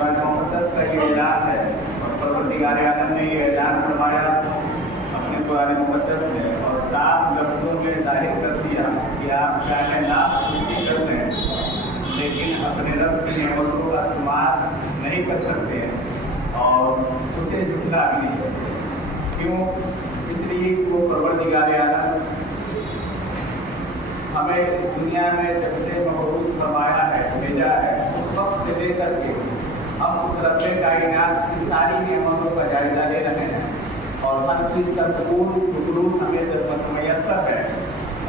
कुरान मुक़द्दस का ये ऐलान है और परवरदिगार आलम ने ये ऐलान फरमाया अपने कुरान मुक़द्दस में और साफ लफ्ज़ों में ज़ाहिर कर दिया कि आप चाहे नाफरमानी कर लें लेकिन अपने रब की नेमतों का शुमार नहीं कर सकते और उसे झुकला भी नहीं सकते। क्यों? इसलिए कि वो परवरदिगार आलम हमें इस दुनिया में जब से मबूस फरमाया है, भेजा है, उस वक्त से लेकर के हम उस रब्बे कायनात की सारी नेमतों का जायज़ा ले रहे हैं और हर चीज़ का सबूत खुलूस हमें मैसर है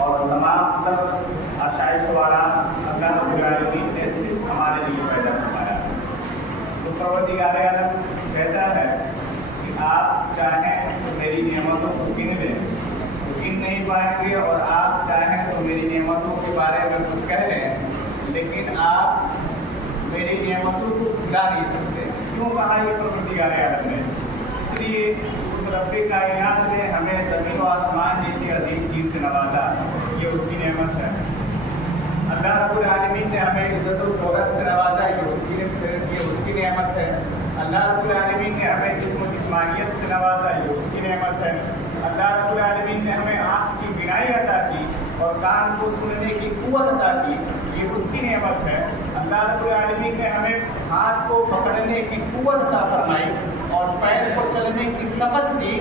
और तमाम तर आशाइश वाला अल्लाह रब्बुल आलमीन ने सिर्फ हमारे लिए पैदा फरमाया। तो परवरदिगार आलम कहता है कि आप चाहें तो मेरी नेमतों को गिन लें, गिन नहीं पाएंगे और आप चाहें तो मेरी नेमतों के बारे में कुछ कह लें लेकिन आप मेरी नेमतों को भुला नहीं सकते। क्यों कहा ये परवरदिगार आलम ने? इसलिए उस रब्बे कायनात ने हमें ज़मीन व आसमान जैसी अजीम चीज़ से नवाजा, ये उसकी नेमत है। अल्लाह रब्बुल आलमीन ने हमें इज़्ज़त व शोहरत से नवाजा, ये उसकी नेमत है। अल्लाह रब्बुल आलमीन ने हमें जिस्म व जिस्मानियत से नवाजा, ये उसकी नेमत है। अल्लाह रब्बुल आलमीन ने हमें आँख की बिनाई अता की और कान को सुनने की क़ुव्वत अता की, ये उसकी नेमत है। अल्लाह रब्बुल आलमीन ने हमें हाथ को पकड़ने की क़ुव्वत अता फरमाई और पैर को चलने की सकत दी,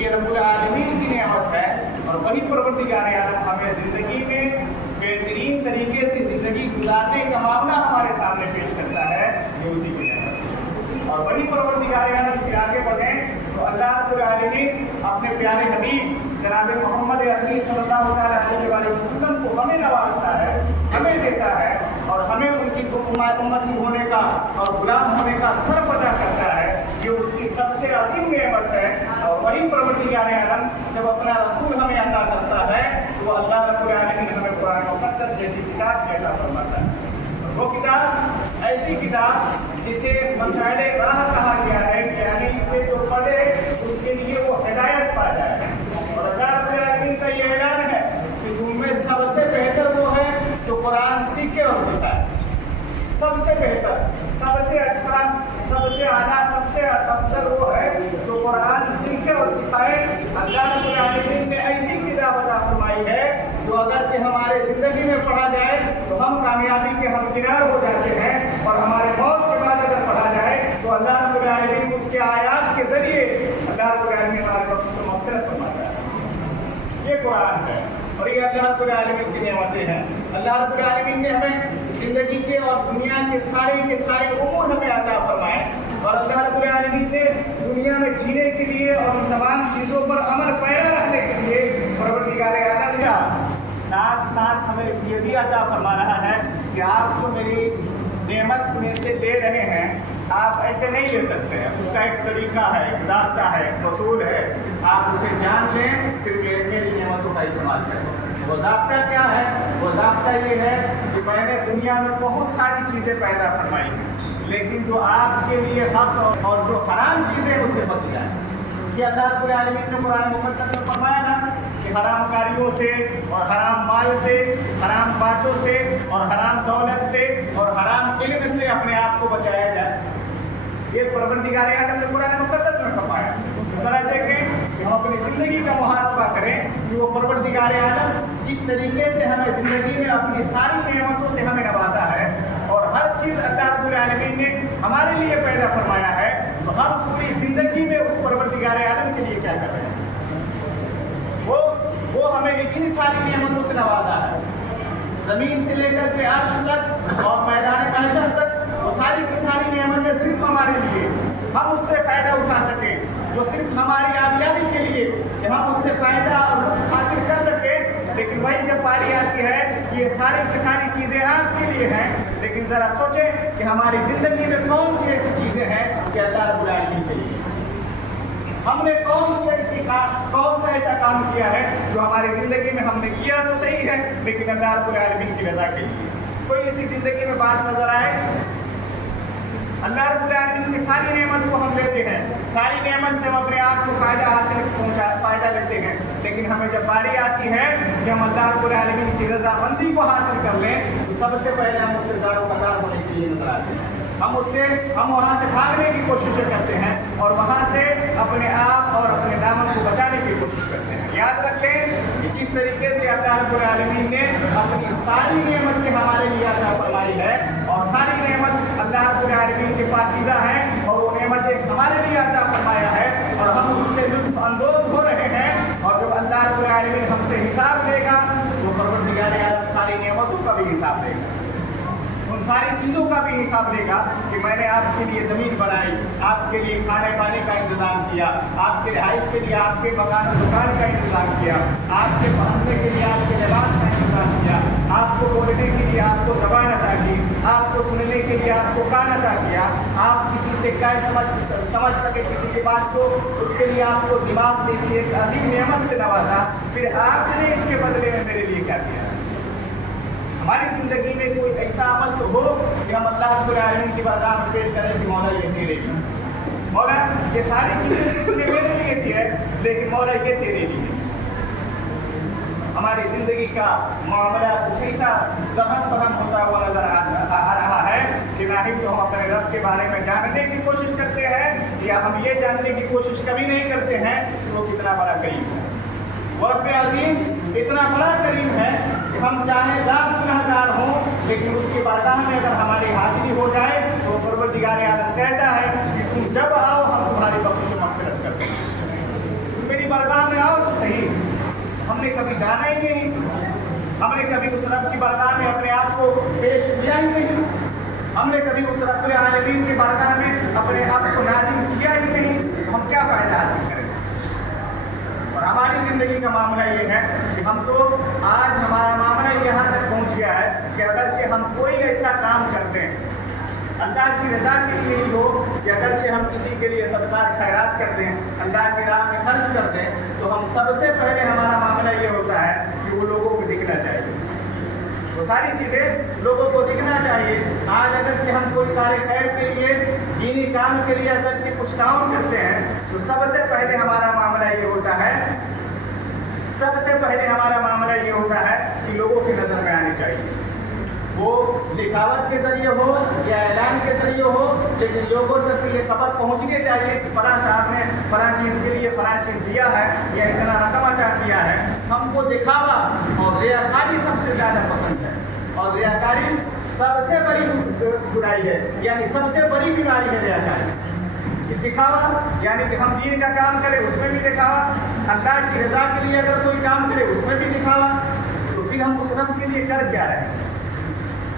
ये रब्बुल आलमीन की नेमत है। और वही परवरदिगार आलम हमें ज़िंदगी में बेहतरीन तरीके से ज़िंदगी गुजारने का मामला हमारे सामने पेश करता है, ये उसी की नेमत है। और वही परवरदिगार आलम फिर आगे बढ़ें तो अल्लाह रब्बुल आलमीन अपने प्यारे हबीब जनाब मोहम्मद अरबी सल्लल्लाहु अलैहि वसल्लम को हमें नवाजता है, हमें देता है और हमें उनकी उम्मती होने का और गुलाम होने का सर्फ अदा करता है, ये उसकी सबसे अजीम नेमत है। और वही परवरदिगार आलम जब अपना रसूल हमें अता करता है तो अल्लाह रब्बुल आलमीन हमें कुरान मुक़द्दस जैसी किताब अता फरमाता है। वो किताब ऐसी किताब जिसे मसाइले राह कहा गया है, यानी इसे जो पढ़े उसके लिए वो हिदायत पा जाए। और अल्लाह रब्बुल आलमीन का ये ऐलान है कि तुम में सबसे बेहतर वो है जो कुरान सीखे और सिखाए। सबसे बेहतर, सबसे अच्छा, सबसे आला, सबसे अफजल वो है जो कुरान सीखे और सिखाए। अल्लाह रब्बुल आलमीन ने ऐसी किताब अता फरमाई है जो अगरचे हमारे ज़िंदगी में पढ़ा जाए तो हम कामयाबी के हमकिनार हो जाते हैं और हमारे मौत के बाद अगर पढ़ा जाए तो अल्लाह रब्बुल आलमीन उसके आयात के ज़रिए अल्लाह रब्बुल आलमीन हमारे वक्त से मग़फ़िरत फरमाता है। ये कुरान है और ये अल्लाह रब्बुल आलमीन की नेमतें हैं। अल्लाह रब्बुल आलमीन ने हमें ज़िंदगी के और दुनिया के सारे उमूर हमें अता फरमाए और अल्लाह रब्बुल आलमीन ने दुनिया में जीने के लिए और उन तमाम चीज़ों पर अमल पैरा रखने के लिए परवरदिगार आलम का साथ साथ हमें ये भी अता फरमा रहा है कि आप जो मेरी नेमत में से ले रहे हैं आप ऐसे नहीं ले सकते हैं। उसका एक तरीका है, एक ज़ाब्ता है, एक उसूल है, आप उसे जान लें फिर मेरी नेमतों का इस्तेमाल करें। वो ज़ाब्ता क्या है? वो ज़ाब्ता ये है कि मैंने दुनिया में बहुत सारी चीज़ें पैदा फरमाई हैं लेकिन जो आपके लिए हक और जो हराम चीज़ें उससे बच जाए। ये अल्लाह रब्बुल आलमीन ने कुरान मुक़द्दस में फरमाया ना कि हराम कारियों से और हराम माल से, हराम बातों से और हराम दौलत से और हराम इल्म से अपने आप को बचाया जाए। ये परवरदिगार आलम ने कुरान मुक़द्दस में फरमाया। ज़रा देखें कि हम अपनी ज़िंदगी का मुहासबा करें कि वो परवरदिगार आलम जिस तरीके से हमें ज़िंदगी में अपनी सारी नेमतों से हमें नवाजा है और हर चीज़ अल्लाह रब्बुल आलमीन ने हमारे लिए पैदा फरमाया है, तो हम पूरी ज़िंदगी में उस परवरदिगार आलम के लिए क्या कर रहे हैं? वो हमें इन सारी नेमतों से नवाजा है, ज़मीन से लेकर के अर्श तक और मैदान महशर तक, वो सारी की सारी नेमतें सिर्फ हमारे लिए, हम उससे फ़ायदा उठा सकें, वो सिर्फ हमारी आबियादी के लिए कि हम उससे फ़ायदा और हासिल कर सकें। लेकिन वही जब बारी आती है कि ये सारी की सारी चीज़ें आपके लिए हैं, लेकिन ज़रा सोचें कि हमारी ज़िंदगी में कौन सी ऐसी चीज़ें हैं कि अल्लाह रब्बुल आलमीन के लिए हमने कौन सा ऐसा काम किया है जो हमारी ज़िंदगी में हमने किया तो सही है लेकिन अल्लाह रब्बुल आलमीन की रज़ा के लिए। कोई ऐसी ज़िंदगी में बात नज़र आए? अल्लाह रब्बुल आलमीन की सारी नेमत को हम लेते हैं, सारी नेमत से हम अपने आप को फ़ायदा लेते हैं, लेकिन हमें जब बारी आती है कि हम अल्लाह रब्बुल आलमीन की रज़ामंदी को हासिल कर लें तो सबसे पहले हम उससे ज़ारो कतार होने के लिए नजर आते हैं। हम वहाँ से भागने की कोशिश करते हैं और वहाँ से अपने आप और अपने दामन को बचाने की कोशिश करते हैं। याद रखें कि किस तरीके से अल्लाह रब्बुल आलमीन ने अपनी सारी नेमतें हमारे लिए अता फरमाई है और सारी नेमत अल्लाह रब्बुल आलमीन के पाकीज़ा हैं और वो नेमतें हमारे लिए अता फरमाया है और हम उससे लुत्फ़ अंदोज़ हो रहे हैं। और जब अल्लाह रब्बुल आलमीन हमसे हिसाब लेगा तो परवरदिगार आलम सारी नेमतों का भी हिसाब लेगा, उन सारी चीज़ों का भी हिसाब लेगा कि मैंने आपके लिए ज़मीन बनाई, आपके लिए खाने पाने का इंतज़ाम किया, आपके रिहाइश के लिए आपके मकान दुकान का इंतज़ाम किया, आपके पहनने के लिए आपके लिबास का इंतज़ाम किया, आपको बोलने के लिए आपको ज़बान अता की, आपको सुनने के लिए आपको कान अता किया, आप किसी से क्या समझ सके किसी की बात को, उसके लिए आपको दिमाग जैसी एक अजीम नेमत से नवाजा। फिर आपने इसके बदले में मेरे लिए क्या किया? हमारी ज़िंदगी में कोई ऐसा अमल तो हो कि हम अल्लाह रब्बुल आलमीन की बारगाह में पेश करें कि मौला ये तेरे लिए, मौला ये सारी चीज़ें तुमने मेरे लिए दी है लेकिन मौला ये तेरे लिए। हमारी ज़िंदगी का मामला कुछ ऐसा गहन बहन होता हुआ नजर आ रहा है कि ना ही तो हम अपने रब के बारे में जानने की कोशिश करते हैं या हम ये जानने की कोशिश कभी नहीं करते हैं कि वो कितना बड़ा करीम है। वो रब्बे अज़ीम इतना बड़ा करीम है कि हम चाहे लाख गुनहगार हों लेकिन उसकी बारगाह में अगर हमारी हाजिरी हो जाए तो परवरदिगार आलम कहता है कि तुम जब आओ हम तुम्हारी बख्शिश मग़फ़िरत करते हैं। तुम मेरी बारगाह में आओ तो सही। हमने कभी जाना ही नहीं, हमने कभी उस रब की बारगाह में अपने आप को पेश किया ही नहीं, हमने कभी उस रब्बुल आलमीन की बारगाह में अपने आप को नाज़िम किया ही नहीं, तो हम क्या फ़ायदा हासिल करेंगे? और हमारी ज़िंदगी का मामला ये है कि हम तो आज हमारा मामला यहाँ तक पहुँच गया है कि अगरचे हम कोई ऐसा काम करते हैं अल्लाह की रज़ा के लिए ही हो कि अगरचे हम किसी के लिए सदक़ात खैरात करते हैं, अल्लाह की राह में खर्च करते हैं, तो हम सबसे पहले हमारा मामला ये होता है कि वो लोगों को दिखना चाहिए, वो सारी चीज़ें लोगों को दिखना चाहिए। आज अगरचे हम कोई कार्य खैर के लिए दीनी काम के लिए अगरचे कुछ काम करते हैं तो सबसे पहले हमारा मामला ये होता है कि लोगों की नज़र में आनी चाहिए। वो लिखावट के ज़रिए हो या ऐलान के ज़रिए हो, लेकिन लोगों तक ये खबर पहुंचनी चाहिए कि फलां साहब ने फलां चीज़ के लिए फलां चीज़ दिया है या इतना रकम अदा किया है। हमको दिखावा और रियाकारी सबसे ज़्यादा पसंद है और रियाकारी सबसे बड़ी बुराई है, यानी सबसे बड़ी बीमारी है रियाकारी। दिखावा यानी कि हम दीन का काम करें उसमें भी दिखावा, अल्लाह की रज़ा के लिए अगर कोई काम करे उसमें भी दिखावा, तो फिर हम उस रब के लिए कर क्या रहे हैं?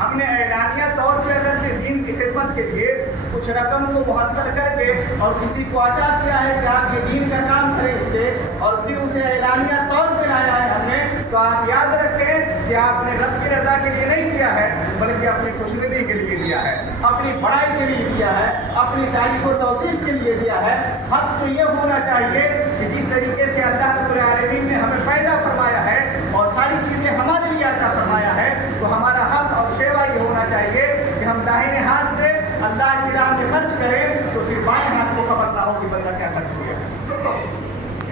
हमने ऐलानिया तौर पे अगर दीन की खिदमत के लिए कुछ रकम को मुहस्सल करके और किसी को अता किया है कि आप ये दीन का काम करें इससे, और फिर उसे ऐलानिया तौर पे लाया है हमने, तो आप याद रखें कि आपने रब की रज़ा के लिए नहीं दिया है बल्कि अपनी खुशनुदी के लिए दिया है, अपनी बड़ाई के लिए दिया है, अपनी तारीफ और तौसीफ के लिए दिया है। हक तो ये होना चाहिए कि जिस तरीके से अल्लाह रब्बुल आलमीन ने हमें पैदा फरमाया है और सारी चीज़ें हमारे लिए अता फरमाया है, तो हमारा हक और शेवा ये होना चाहिए कि हम दाहिने हाथ से अल्लाह की राह में खर्च करें तो फिर बाएं हाथ को खबर ना हो कि बंदा क्या खर्च हो गया।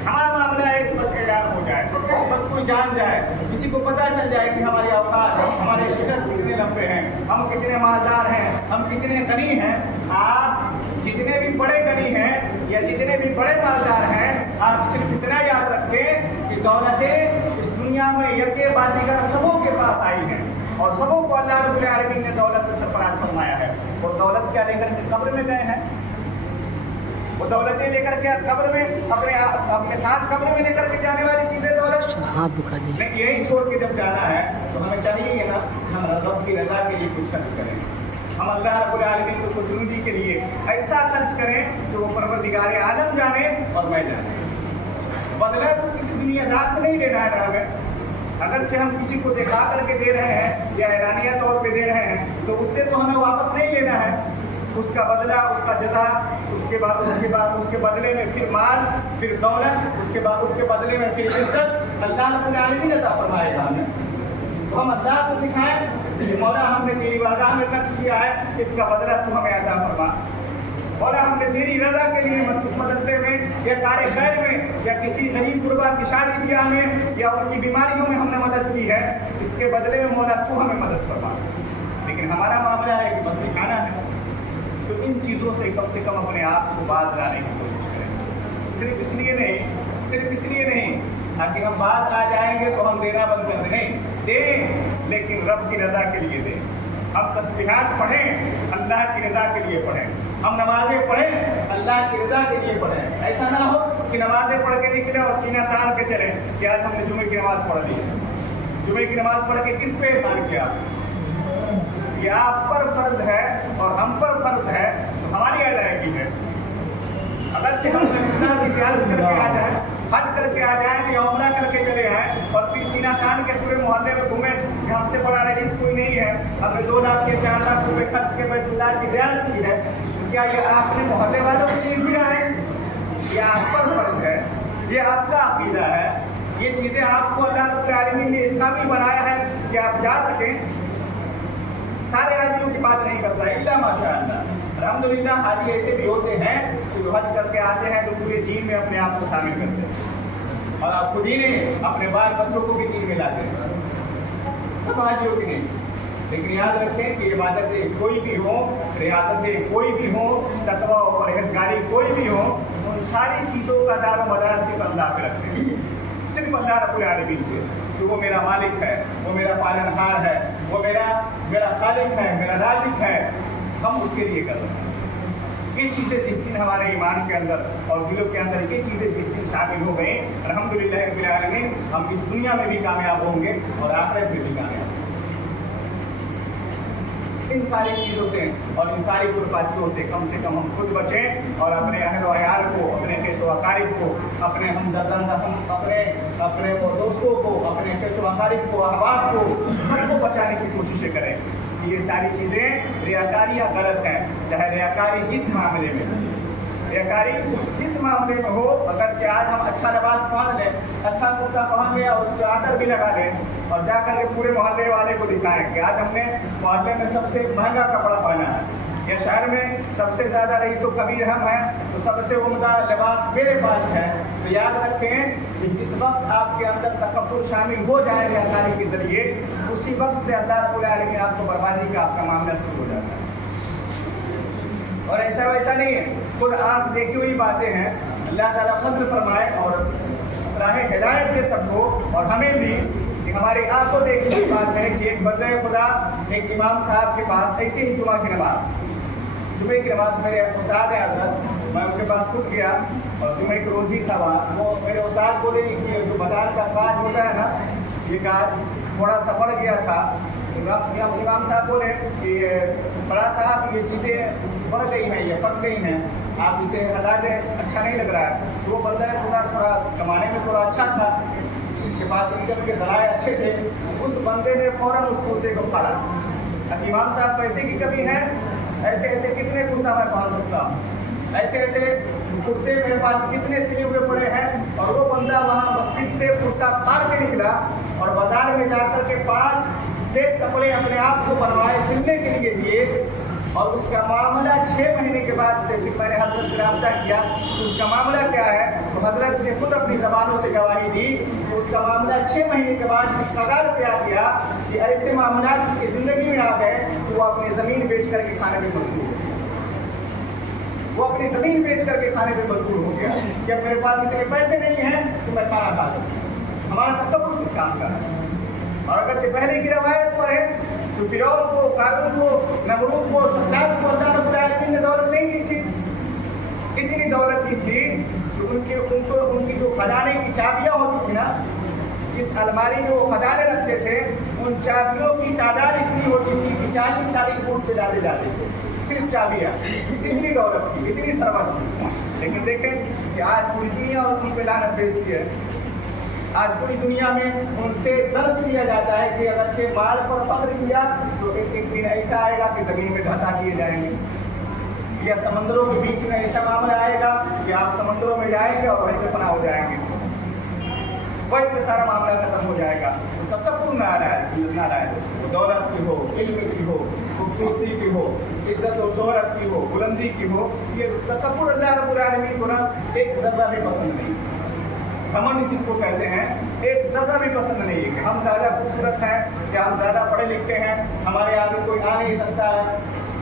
हमारा मामला है बस ऐलान हो जाए, बस कोई जान जाए, किसी को पता चल जाए कि हमारी औकात, हमारे शिकस्त कितने लंबे हैं, हम कितने मालदार हैं, हम कितने गनी हैं। आप जितने भी बड़े गनी हैं या जितने भी बड़े मालदार हैं, आप सिर्फ इतना याद रखें कि दौलतें इस दुनिया में यके बाद दीगर सबों के पास आई हैं और सबों को अल्लाह रब्बुल आलमीन ने दौलत से सरफराज फरमाया है। और दौलत क्या लेकर के कब्र में गए हैं? वो दौलतें लेकर के कब्र में अपने साथ कब्र में लेकर के जाने वाली चीज़ें दौलत नहीं, यही छोड़ के जब जाना है तो हमें चाहिए ना हम रब की रज़ा के लिए कुछ खर्च करें, हम अल्लाह रब्बुल आलमीन को खुशनुदी के लिए ऐसा खर्च करें कि वो परवरदिगार आलम जाने और मैं जाने। बदला तो किसी दुनियादार से नहीं लेना है हमें, अगरचे हम किसी को दिखा करके दे रहे हैं या ऐलानिया तौर पे दे रहे हैं तो उससे तो हमें वापस नहीं लेना है, उसका बदला, उसका जज़ा, उसके बदले में फिर माल, फिर दौलत, उसके बदले में फिर इज्जत अल्लाह रब्बुल आलमीन ने अता फरमाएगा हमें। तो हम अल्लाह को दिखाएं कि मौला हमने तेरी बारगाह में खर्च किया है, इसका बदला तू हमें अता फरमा। मौला हमने तेरी रज़ा के लिए मस्जिद मदरसे में या कार्य खैर में या किसी गरीब गुरबा की शादी ब्याह में या उनकी बीमारियों में हमने मदद की है, इसके बदले में मौला तू हमें मदद फरमा। लेकिन हमारा मामला है कि बस दिखाना है, चीज़ों से कम अपने आप को बाज लाने की कोशिश करें। सिर्फ इसलिए नहीं ताकि हम बाज आ जाएंगे तो हम देना बंद कर दें, नहीं दें, लेकिन रब की रज़ा के लिए दें। हम तस्बीहात पढ़ें, अल्लाह की रज़ा के लिए पढ़ें। हम नमाज़ें पढ़ें, अल्लाह की रज़ा के लिए पढ़ें। ऐसा ना हो कि नमाज़ें पढ़ के निकले और सीना तान के चलें कि आज हमने जुमे की नमाज़ पढ़ ली है। जुमे की नमाज़ पढ़ के किस पे एहसान किया? ये आप पर फ़र्ज़ है और हम पर फ़र्ज़ है, तो हमारी अदायगी है। अगरचे हम खुदा की ज़ियारत करके आ जाएं, हज करके आ जाएं या उम्रा करके चले आएं और फिर सीना तान के पूरे मोहल्ले में घूमें कि हमसे बड़ा रईस कोई नहीं है, हमने 2 लाख या 4 लाख रुपए खर्च के बैतुल्लाह की ज़ियारत की है, तो क्या ये आपने मोहल्ले वालों के लिए किया है? ये आप पर फ़र्ज़ है, ये आपका अक़ीदा है। ये चीज़ें आपको अल्लाह रब्बुल आलमीन ने इस काबिल बनाया है कि आप जा सकें। सारे आदमियों की बात नहीं करता है, इल्ला माशाअल्लाह। अल्हम्दुलिल्लाह हाजी ऐसे भी होते हैं कि जो हज करके आते हैं तो पूरे दीन में अपने आप को शामिल करते हैं और आप खुद ही नहीं अपने बाल बच्चों को भी दीन में लाते हैं। सब हाजियों की नहीं, लेकिन याद रखें कि इबादतें कोई भी हो, रियासतें कोई भी हो, तकवा और परहेज़गारी कोई भी हो, उन सारी चीज़ों का दार व मदार सिर्फ अल्लाह पे रखते हैं, सिर्फ अल्लाह रब्बुल आलमीन के, कि वो मेरा मालिक है, वो मेरा पालनहार है, वो मेरा खालिक है, मेरा राज़िक है। हम उसके लिए कर रहे हैं। ये चीज़ें जिस दिन हमारे ईमान के अंदर और दिलों के अंदर ये चीज़ें जिस दिन शामिल हो गई, अल्हम्दुलिल्लाह रब्बिल आलमीन, हम इस दुनिया में भी कामयाब होंगे और आखिरत में भी कामयाब होंगे। इन सारी चीज़ों से और इन सारी खुरपातियों से कम हम खुद बचें और अपने अहल व अयाल को, अपने कैश व अकारिब को, अपने अपने वो दोस्तों को, अपने कैश व अकारिब को, अहबाब को, सबको बचाने की कोशिशें करें। ये सारी चीज़ें रियाकारी या गलत हैं, चाहे रियाकारी जिस मामले में हो, रियाकारी जिस मामले में हो। अगर आज हम अच्छा लिबास पहन लें, अच्छा कुर्ता पहन लें और उसके आदर भी लगा लें और जा कर के पूरे मोहल्ले वाले को दिखाएं कि आज हमने मोहल्ले में सबसे महंगा कपड़ा पहना है या शहर में सबसे ज़्यादा रईसो कबीर हम हैं तो सबसे उम्दा लिबास मेरे पास है, तो याद रखें कि जिस वक्त आपके अंदर तकब्बुर शामिल हो जाए रियाकारी के ज़रिए, उसी वक्त से अल्लाह रब्बुल आलमीन आपको बर्बादी का आपका मामला शुरू हो जाता है। और ऐसा वैसा नहीं है, खुद आप देखी हुई बातें हैं। अल्लाह ताला फज़ल फरमाए और राह हिदायत दे सबको और हमें भी, कि हमारी आंखों देखी हुई बात है कि एक बंदे खुदा एक इमाम साहब के पास ऐसे ही जुमे की नमाज मेरे उस्ताद हैं हज़रत, मैं उनके पास खुद गया और जुमे की रोज़ी था वहाँ। वो मेरे उस्ताद बोले कि जो बाजार का काज होता है ना, ये काज थोड़ा सा बढ़ गया था। इमाम साहब बोले कि बड़ा साहब ये चीज़ें बढ़ गई हैं, ये फट गई हैं, आप इसे हटा दें, अच्छा नहीं लग रहा है। तो वो बंदा थोड़ा कमाने में थोड़ा अच्छा था, उसके पास इनकम के ज़राए अच्छे थे, उस बंदे ने फ़ौरन उस कुर्ते को फाड़ा। अब इमाम साहब पैसे की कमी है, ऐसे कितने कुर्ता मैं पहन सकता हूँ, ऐसे कुर्ते मेरे पास कितने सिले हुए पड़े हैं। और वो बंदा वहाँ मस्जिद से कुर्ता फाड़ के निकला और बाजार में जाकर के 5 सेट कपड़े अपने आप को बनवाए, सिलने के लिए दिए और उसका मामला 6 महीने के बाद से फिर मैंने हजरत से रब्ता किया तो उसका मामला क्या है, तो हजरत ने खुद अपनी ज़बानों से गवाही दी कि उसका मामला 6 महीने के बाद इस कगार पे आ गया कि ऐसे मामला उसकी ज़िंदगी में आ गए तो वो अपनी ज़मीन बेच करके खाने पे मजबूर हो गया। वो अपनी ज़मीन बेच करके खाने पे मजबूर हो गया कि अब मेरे पास इतने पैसे नहीं हैं तो मैं खाना खा सकता। हमारा तकब्बुर किस काम का है। और अगर पहले की रवायत पर है तो फिरौन को, कारून को, नमरूद को, शद्दाद को अल्लाह रब्बुल आलमीन ने दौलत नहीं दी थी, इतनी दौलत दी थी कि उनकी जो खजाने की चाबियाँ होती थी ना, जिस अलमारी में वो खजाने रखते थे, उन चाबियों की तादाद इतनी होती थी कि 40-40 ऊँट पे डाले जाते थे, सिर्फ चाबियाँ। इतनी दौलत थी, इतनी सरवत थी। लेकिन देखें कि आज पूरी दुनिया उन पे लानत भेजती है। आज पूरी दुनिया में उनसे दर्श लिया जाता है कि अगर के माल पर फख्र किया तो एक दिन ऐसा आएगा कि ज़मीन में धंसा दिए जाएंगे, या समंदरों के बीच में ऐसा मामला आएगा कि आप समंदरों में जाएंगे और वहीं पे फना हो जाएंगे, वहीं पे सारा मामला खत्म हो जाएगा। तो तकब्बुर ना आ रहा है दोस्तों, दौलत की हो, इल्म की हो, खूबसूरती की हो, इज्जत और शोहरत की हो, बुलंदी की हो, ये तकब्बुर अल्लाह रब्बुल आलमीन को ना एक ज़र्रा भी पसंद नहीं। घमंड जिसको कहते हैं, एक ज़र्रा भी पसंद नहीं है कि हम ज़्यादा खूबसूरत हैं या हम ज़्यादा पढ़े लिखे हैं, हमारे आगे कोई आ नहीं सकता है।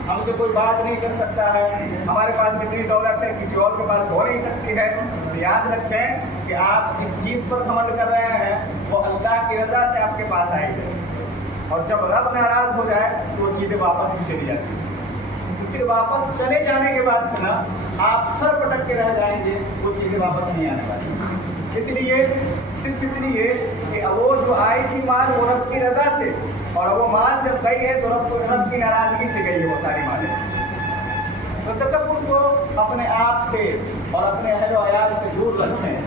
हमसे कोई बात नहीं कर सकता है, हमारे पास जितनी दौलत है किसी और के पास हो नहीं सकती है। तो याद रखें कि आप जिस चीज़ पर घमंड कर रहे हैं वो अल्लाह की रज़ा से आपके पास आएगी, और जब रब नाराज़ हो जाए तो वो चीज़ें वापस भी चली जाती हैं। फिर वापस चले जाने के बाद से ना आप सर पटक के रह जाएंगे, वो चीज़ें वापस नहीं आने वाली। इसलिए सिर्फ इसलिए कि वो जो आई थी माल वो रब की रज़ा से, और वो माल जब गई है तो रब की नाराज़गी से गई है वो सारी मालें। तो तकब्बुर को अपने आप से और अपने अहल व अयाल से दूर रखें।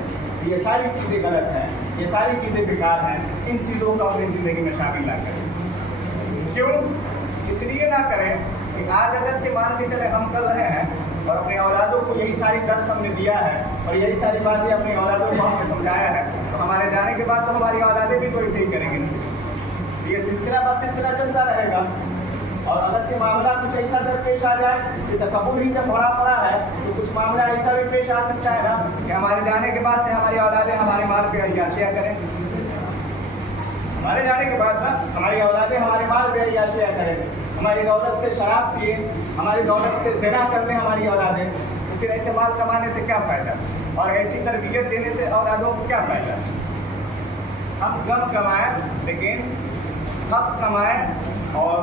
ये सारी चीज़ें गलत हैं, ये सारी चीज़ें बेकार हैं, इन चीज़ों को अपनी ज़िंदगी में शामिल ना करें। क्यों? इसलिए ना करें कि आज अगरचे मान के चले हम कर रहे हैं और अपने औलादों को यही सारी दर्स हमने दिया है और यही सारी बातें अपनी औलादों को हमने समझाया है, तो हमारे जाने के बाद तो हमारी औलादें भी तो ऐसे ही करेंगी। ये सिलसिला बस सिलसिला चलता रहेगा। और अगरचे मामला कुछ ऐसा दरपेश आ जाए कि तकब्बुर ही जब भरा पड़ा है तो कुछ मामला ऐसा भी पेश आ सकता है ना कि हमारे जाने के बाद से हमारी औलादें हमारे माल पे अय्याशियाँ करें। हमारे जाने के बाद ना हमारी औलादें हमारे माल पे अय्याशियाँ करें, हमारी दौलत से शराब पिए, हमारी दौलत से ज़िना कर लें हमारी औलादें। तो फिर ऐसे माल कमाने से क्या फ़ायदा, और ऐसी तरबियत देने से औलादों को क्या फ़ायदा। हम कम कमाएं लेकिन हक कमाएं और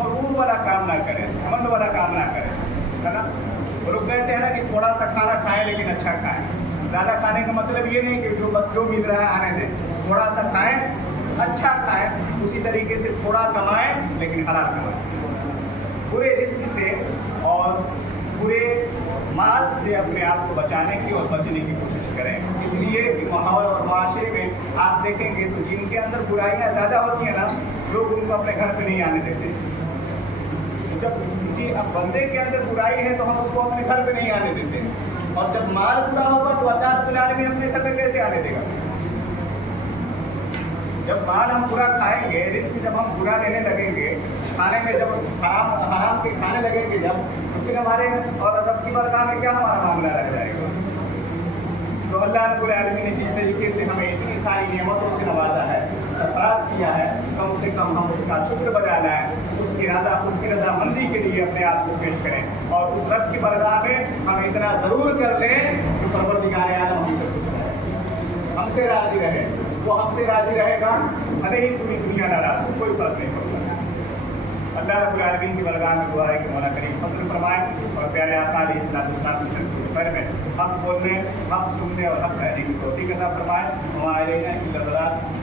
मगरूर वाला काम ना करें, घमंड वाला काम ना करें, है ना। वो लोग कहते हैं ना कि थोड़ा सा खाना खाएं लेकिन अच्छा खाएं। ज़्यादा खाने का मतलब ये नहीं कि जो मिल रहा है आने दें, थोड़ा सा खाएं, अच्छा खाएं, उसी तरीके से थोड़ा कमाएं लेकिन हलाल कमाएं। पूरे रिस्क से और पूरे माल से अपने आप को बचाने की और बचने की कोशिश करें। इसलिए माहौल और माशरे में आप देखेंगे तो जिनके अंदर बुराइयाँ ज़्यादा होती हैं ना, लोग उनको अपने घर पे नहीं आने देते। जब किसी बंदे के अंदर बुराई है तो हम उसको अपने घर पे नहीं आने देते, और जब माल पूरा होगा तो अल्लाह रब्बुल आलमीन अपने घर पे कैसे आने देगा। जब माल हम पूरा खाएंगे, रिस्क जब हम पूरा लेने लगेंगे, खाने में जब हराम के खाने लगेंगे जब, तो फिर हमारे और रब की बरगाह में क्या हमारा मामला रह जाएगा। तो अल्लाह रब्बुल आलमीन ने जिस तरीके से हमें इतनी सारी नेमतों से नवाजा है, सरफराज किया है, कम से कम हम उसका शुक्र बजा लाएं, उसकी रज़ामंदी के लिए अपने आप को पेश करें, और उस रब की बरगाह में हम इतना ज़रूर कर लें कि परवरदिगार आलम हमसे खुश रहे, हमसे राज़ी रहे। वो हमसे राज़ी रहेगा भले ही पूरी दुनिया नाराज़ हो, कोई फर्क नहीं पड़ता। अल्लाह रब्बुल आलमीन की बरगाह में दुआ है कि मौला करीम फज़ल फरमाए और प्यारे आका अलैहिस्सलाम की सन्नत में हक़ बोलने, हक़ सुनने और हक़ कहने की तौफ़ीक़ अता फरमाए।